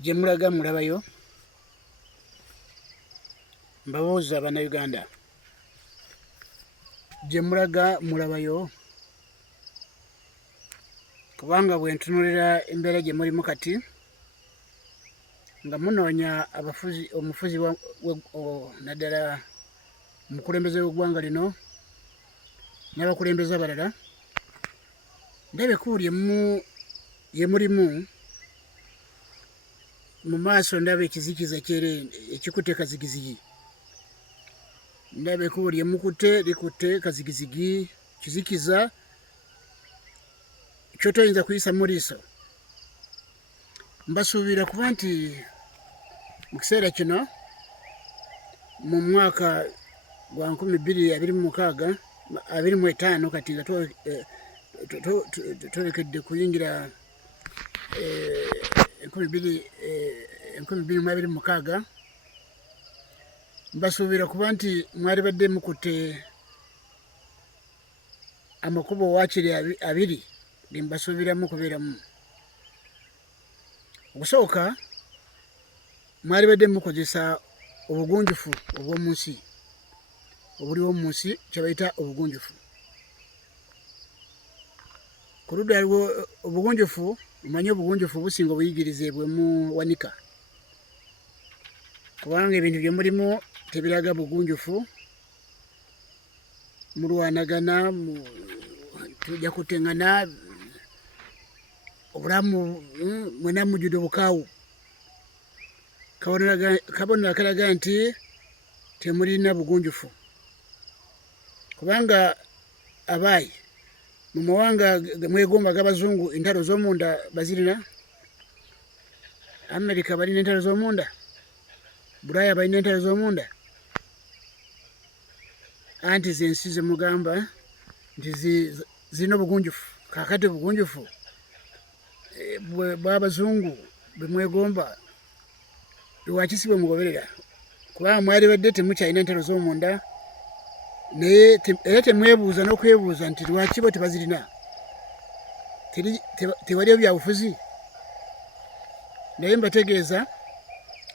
gye mulaga mulabayo mbabuuza bannayuganda gye mulaga mulabayo kubanga bwe ntunuulira embeera gye mulimu kati nga munoonya omufuzi naddala omukulembeze w'eggwanga lino n'abakulembeze abalala ndaba ekkubo lye mulimu mu maaso ndaba ekizikiza ekikutte kazigizigi ndaba ekkubo lye mukutte likutte kazigizigi kizikiza kyotoyinza kuyisa mu liiso mbasuubira kuba nti mu kiseera kino mu mwaka gwa 2025 kati nga twolekedde kuyingira 2026 mbasuubira kuba nti mwali badde mukutte amakubo waakiri 2 mbasuubiramu kubeeramu. Okusooka mwali badde mukozesa obugunjufu obw'omu nsi obuliwo mu nsi kyebayita obugunjufu. Ku ludda aliwo obugunjufu, omanyi obugunjufu businga obuyigirize bwe muwanika kubanga ebintu bye mulimu tebiraga bugunjufu, mulwanagana, tujja kuteŋŋana, obulamu mwena mujjudde obukaawu. Kabonero akalaga nti temulina bugunjufu kubanga abaayi mu mawanga mwegomba g'abazungu entalo z'omunda bazirina. Amerika balina entalo z'omunda, Bulaaya balina entalo z'omunda, anti z'ensi ze mugamba nti zirina obugunjufu. Kaakati obugunjufu bw'abazungu bwe mwegomba lwaki si bwe mugoberera? Kubanga mwali badde temukyalina entalo z'omunda naye era temwebuuza n'okwebuuza nti lwaki bo tebazirina? Tewaliyo byabufuzi? Naye mbategeeza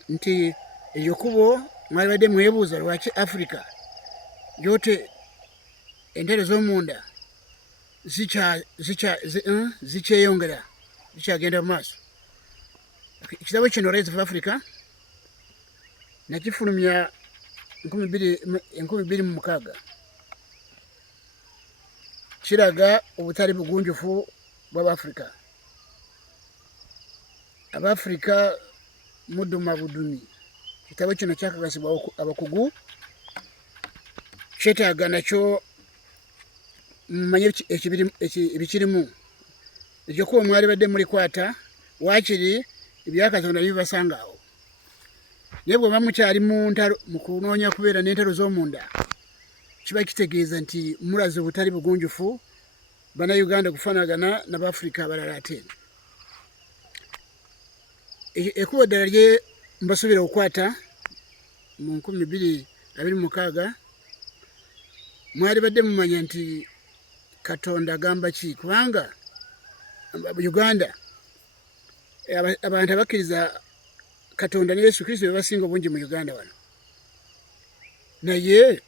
nti eryo kubo mwali badde mwebuuza lwaki Africa yote entalo z'omunda zikyeyongera, zikyagenda mu maaso. Ekitabo kino Rise of Africa nakifulumya 2026 kiraga obutali bugunjufu bw'Abafrika. Abafrika muduma budumi. Ekitabo kino kyakagasibwa abakugu, kyetaaga nakyo mumanye ebikirimu. Ekyo kuba mwali badde mulikwata waakiri ebya Katonda bibasanga awo. Naye bw'oba mukyali mu kunoonya kubeera n'entalo z'omunda kiba kitegeeza nti mulaze obutali bugunjufu Bannayuganda kufaanagana n'Abafrika abalala ate. Ekkubo ddala lye mbasuubira okukwata mu 2026 mwali badde mumanya nti Katonda agamba ki? Kubanga Uganda abantu abakkiriza Katonda ne Yesu Kristo bebasinga obungi mu Uganda wano, naye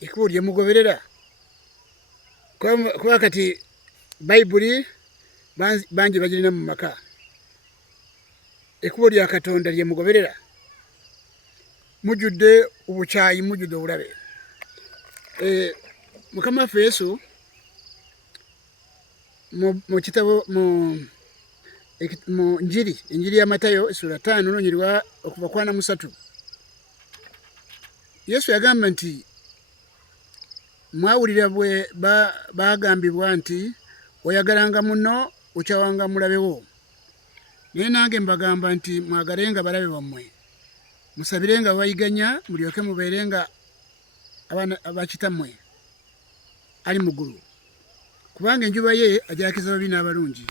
ekkubo lye mugoberera kuba kati Bayibuli bangi bagirina mu maka. Ekkubo lya Katonda lye mugoberera mujjudde obukyayi, mujjudde obulabe. Mukama waffe Yesu mu kitabo mu Enjiri ya Matayo essula 5 n'olunyiriri okuva ku 43 Yesu yagamba nti mwawulira bwe bagambibwa nti oyagalanga munno okyawanga mulabe wo, naye nange mbagamba nti mwagalenga balabe bammwe, musabirenga babayiganya, mulyoke mubeerenga abaana abakitammwe ali mu ggulu. Kubanga enjuba ye ajaakiza ababi n'abalungi,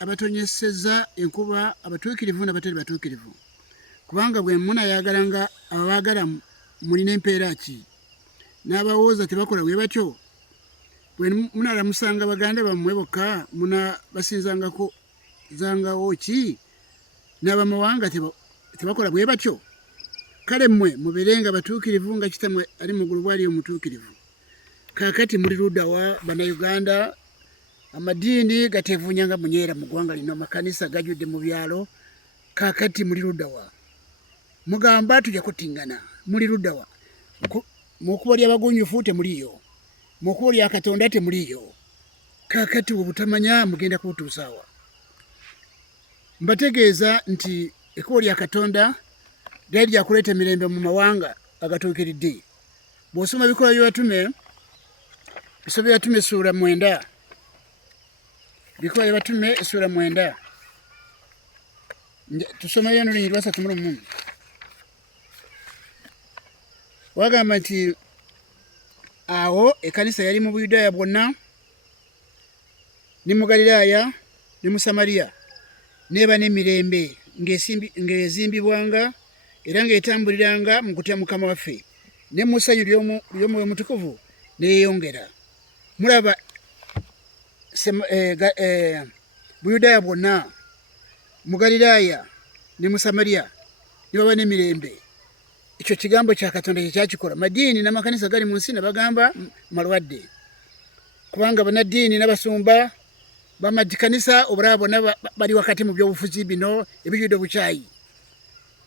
abatonyeseza enkuba abatuukirivu n'abatali batuukirivu. Kubanga bwe munaayagalanga ababaagala mulina empeera ki? N'abawooza tebakola bwe batyo? Bwe munaalamusanga baganda bammwe bokka munaabasinzangawo ki? n'abamawanga tebakola bwe batyo. Kale mmwe mubeerenga batuukirivu nga Kitammwe ali mu ggulu bw'ali omutuukirivu. Kaakati muli ludda wa Bannayuganda? Amadiini gateevuunya nga munyeera mu ggwanga lino, amakanisa gajjudde mu byalo. Kaakati muli ludda wa? Mugamba tujja kutingana, muli ludda wa? Mu kkubo ly'abagunjufu temuliyo, mu kkubo lya Katonda temuliyo. Kaakati obutamanya mugenda kubutuusaawa. Mbategeeza nti ekkubo lya Katonda lyali lya kuleeta emirembe mu mawanga agatuukiridde. Bw'osoma Bikolwa by'Abatume, Bikolwa by'Abatume essuula 9, Bikolwa by'Abatume essuula 9, tusomeyo n'olunyi lwa 31. Wagamba nti awo ekkanisa yali mu Buyudaaya bwonna, ne mu Galilaaya, ne mu Samaliya, n'eba n'emirembe ng'ezimbibwanga era ng'etambuliranga mu kutya Mukama waffe, ne mu ssanyu ly'Omwoyo Mutukuvu n'eyongera. Mulaba Buyudaaya bwonna, mu Galilaaya ne mu Samaliya ne baba n'emirembe. Ekyo kigambo kya Katonda kyakikola. Madiini n'amakanisa gali mu nsi ne bagamba malwadde, kubanga bannaddiini n'abasumba b'amakanisa obulaba bonna bali wakati mu by'obufuzi bino ebijjudde obukyayi,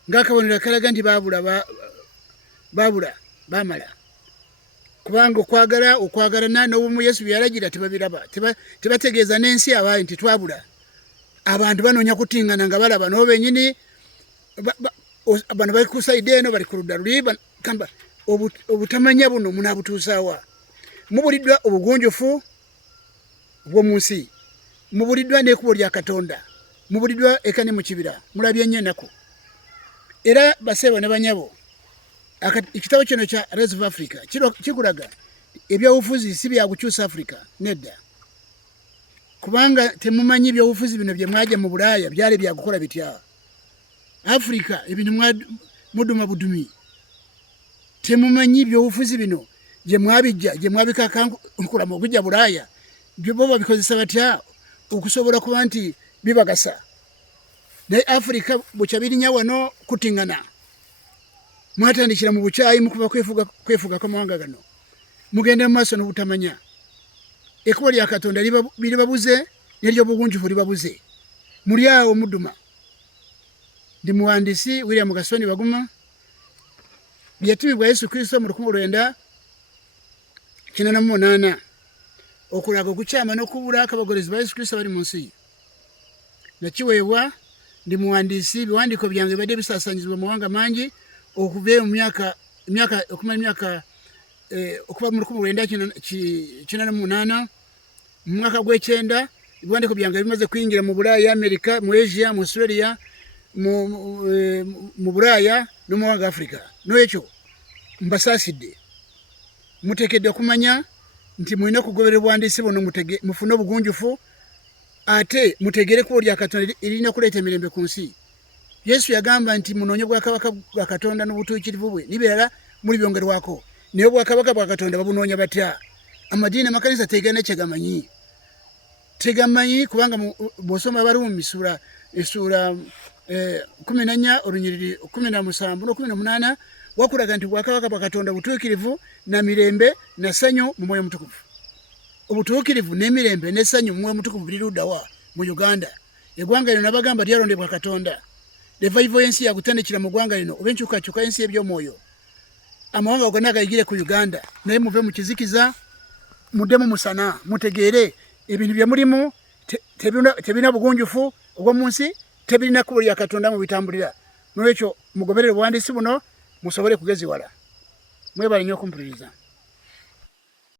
ng'akabonero akalaga nti baamala. Kubanga okwagalana n'obumu Yesu bye yalagira tebabiraba, tebategeeza n'ensi abaayo nti twabula. Abantu banoonya kutingana nga balaba nabo bennyini bano bali ku sayidi eno bali ku ludda luli. Kamba obutamanya buno munaabutuusaawa? Mubuliddwa obugunjufu bw'omu nsi, mubuliddwa n'ekkubo lya Katonda, mubuliddwa eka ne mu kibira. Mulabye nnyo ennaku. Era baseebo ne banyabo, ekitabo kino kya Rise of Africa kikulaga ebyobufuzi si bya kukyusa Africa, nedda. Kubanga temumanyi ebyobufuzi bino bye mwaja mu Bulaaya byali bya kukola bitya. Africa ebintu muduma budumi. Temumanyi ebyobufuzi bino gye mwabijja, gye mwabikakankula mu kujja Bulaaya, byo bo babikozesa batya okusobola kuba nti bibagasa. Naye Africa bukya birinya wano kutingana. Mwatandikira mu bukyayi mukuba kwefuga kw'amawanga gano. Mugenda mu maaso n'obutamanya. Ekkubo lya Katonda liribabuze n'ery'obugunjufu libabuze. Muli awo muduma. Ndi muwandiisi William Gasoni Baguma. Byatumibwa Yesu Kristo mu 1988 okulaga okukyama n'okubula akabagolezi ba Yesu Kristo bali mu nsi. Nakiweebwa ndi muwandiisi, ebiwandiiko byange bibadde bisaasanyizibwa mu mawanga mangi okuva mu okuva mu 1988 mu mwaka gw'ekyenda, ebiwandiiko byange bimaze kuyingira mu Bulaaya, Amerika, mu Asia, mu Australia, mu Bulaaya ne mu mawanga Africa. N'ekyo mbasaasidde. Muteekeddwa okumanya nti mulina okugoberera obuwandiisi buno mufune obugunjufu, ate mutegere ekkubo lya Katonda erina kuleeta emirembe ku nsi. Yesu yagamba nti munoonye obwakabaka bwa Katonda n'obutuukirivu bwe, nibeerala mulibyongerwako. Naye obwakabaka bwa Katonda babunoonya batya? Amadiini amakanisa tegamanyi kubanga bw'osoma Abaruumi essuula 14 olunyiriri 17 n' 18 wakulaga nti obwakabaka bwa Katonda butuukirivu na mirembe na ssanyu mu Mwoyo Mutukuvu. Obutuukirivu n'emirembe n'essanyu mu Mwoyo Mutukuvu biri ludda wa mu Uganda? Eggwanga lino nabagamba lyalondebwa Katonda. Revival y'ensi yakutandikira mu ggwanga lino oba enkyukakyuka y'ensi y'ebyomwoyo. Amawanga gonna gayigire ku Uganda, naye muve mu kizikiza muddemu musana, mutegeere ebintu bye mulimu tebirina bugunjufu obw'omu nsi, tebirina kkubo lya Katonda mu bitambulira. N'olwekyo mugoberere obuwandiisi buno musobole kugeziwala. Mwebale nnyo okumpuliriza.